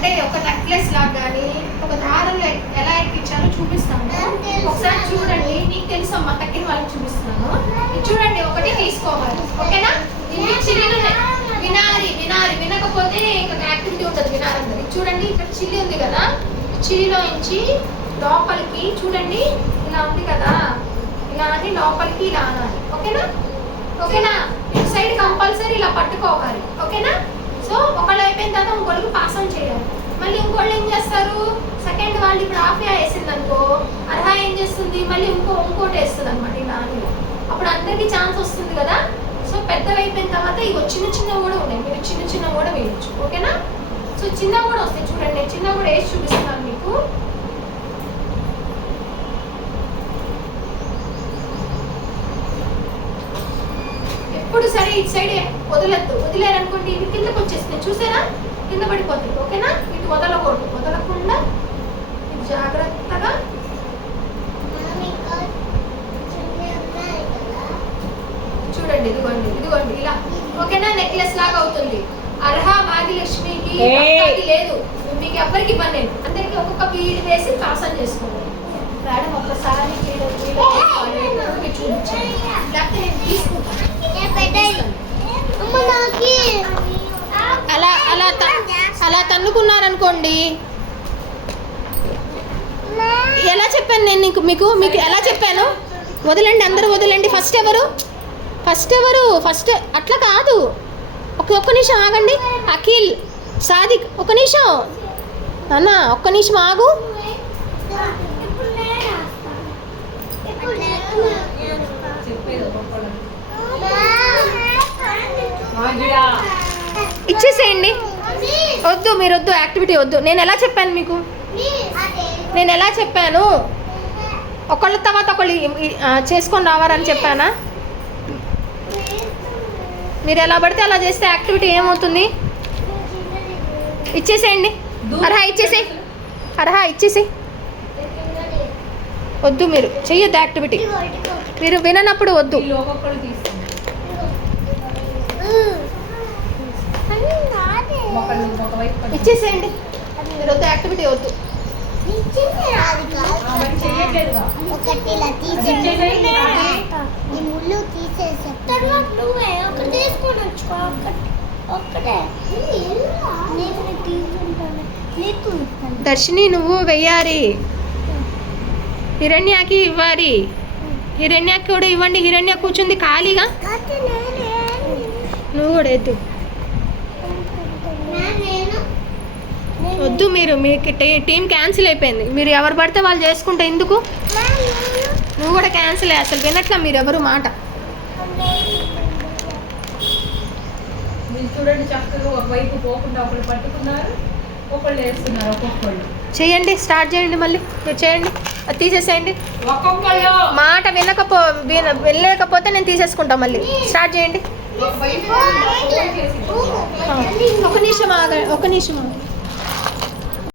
అంటే ఒక నెక్లెస్ లాగా కానీ ఒక దారంలో ఎలా ఎక్కించాలో చూపిస్తాను. ఒకసారి చూడండి, మీకు తెలుసమ్మా, తక్కిన వాళ్ళకి చూపిస్తున్నాను. ఇది చూడండి, ఒకటి తీసుకోవాలి, ఓకేనా? ఇది చిల్లీలు వినకపోతే ఇంకా యాక్టివిటీ ఉంటుంది, వినాలన్నది. చూడండి, ఇక్కడ చిల్లి ఉంది కదా, చిల్లిలో నుంచి లోపలికి చూడండి, ఇలా ఉంది కదా, ఇలా అని లోపలికి ఇలా అనాలి, ఓకేనా? ఓకేనా? ఇటు సైడ్ కంపల్సరీ ఇలా పట్టుకోవాలి, ఓకేనా? సో ఒకళ్ళు అయిపోయిన తర్వాత ఇంకోళ్ళకి పాస్ ఆన్ చేయాలి. మళ్ళీ ఇంకోళ్ళు ఏం చేస్తారు, సెకండ్ వాళ్ళు ఇప్పుడు ఆఫియా వేసింది అనుకో, అర్హా ఏం చేస్తుంది, మళ్ళీ ఇంకోటి వేస్తుంది అనమాట ఇలా అని. అప్పుడు అందరికీ ఛాన్స్ వస్తుంది కదా. సో పెద్దవి అయిపోయిన తర్వాత ఇవి చిన్న కూడా ఉన్నాయి, మీరు చిన్న కూడా వేయచ్చు, ఓకేనా? సో చిన్న కూడా వస్తాయి, చూడండి, నేను చిన్న కూడా వేసి చూపిస్తున్నాను మీకు. ఎప్పుడు సరే ఇటు సైడ్ వదిలేరనుకోండి, ఇవి కిందకు వచ్చేస్తున్నాయి, చూసారా? కింద పడిపోతుంది, ఓకేనా? ఇటు వదలకుండా ఇటు జాగ్రత్తగా చూడండి, ఇదిగోండి ఇలా, ఓకేనా? నెక్లెస్ లాగా అవుతుంది. అర్హ భాగ్యలక్ష్మికి లేదు, మీకు ఎవరికి ఇవ్వండి, నేను అందరికి ఒక్కొక్క బీడ్ వేసి పాస్ ఆన్ చేసుకోండి. మేడం ఒక్కసారి చూపించండి, లేకపోతే నేను తీసుకుంటాను. అలా తన్నుకున్నారనుకోండి. ఎలా చెప్పాను నేను మీకు ఎలా చెప్పాను? వదలండి, అందరూ వదలండి. ఫస్ట్ ఎవరు అట్లా కాదు. ఒక్క నిమిషం ఆగండి. అఖిల్, సాదిక్, ఒక్క నిమిషం అన్న, ఒక్క నిమిషం ఆగు. ఇచ్చేసేయండి. వద్దు, మీరు వద్దు, యాక్టివిటీ వద్దు. నేను ఎలా చెప్పాను? ఒకళ్ళ తర్వాత ఒకళ్ళు చేసుకొని రావాలని చెప్పానా? మీరు ఎలా పడితే అలా చేస్తే యాక్టివిటీ ఏమవుతుంది? ఇచ్చేసేయండి. అర్హా ఇచ్చేసేయి. వద్దు, మీరు చెయ్యొద్దు యాక్టివిటీ. మీరు విననప్పుడు వద్దు. ఇచ్చేసేయండి, మీరు వద్దు, యాక్టివిటీ వద్దు. దర్శిని, నువ్వు వెయ్యాలి, హిరణ్యకి ఇవ్వాలి, హిరణ్యకి కూడా ఇవ్వండి. హిరణ్య కూర్చుంది ఖాళీగా, నువ్వు కూడా వద్దు. వద్దు, మీకు టీం క్యాన్సిల్ అయిపోయింది. మీరు ఎవరు పడితే వాళ్ళు చేసుకుంటే ఎందుకు? నువ్వు కూడా క్యాన్సిల్ అయ్యి, అసలు వినట్లా మీరు ఎవరు మాట. చూడండి, చక్కగా ఒకవైపు పోకుండా ఒకళ్ళు పట్టుకున్నారు, ఒకళ్ళు వేస్తున్నారు, ఒక్కొక్కళ్ళు. చేయండి, స్టార్ట్ చేయండి, మళ్ళీ మీరు చేయండి, అది తీసేసేయండి. మాట వెళ్ళలేకపోతే నేను తీసేసుకుంటా. మళ్ళీ స్టార్ట్ చేయండి. ఒక నిమిషం ఆగండి.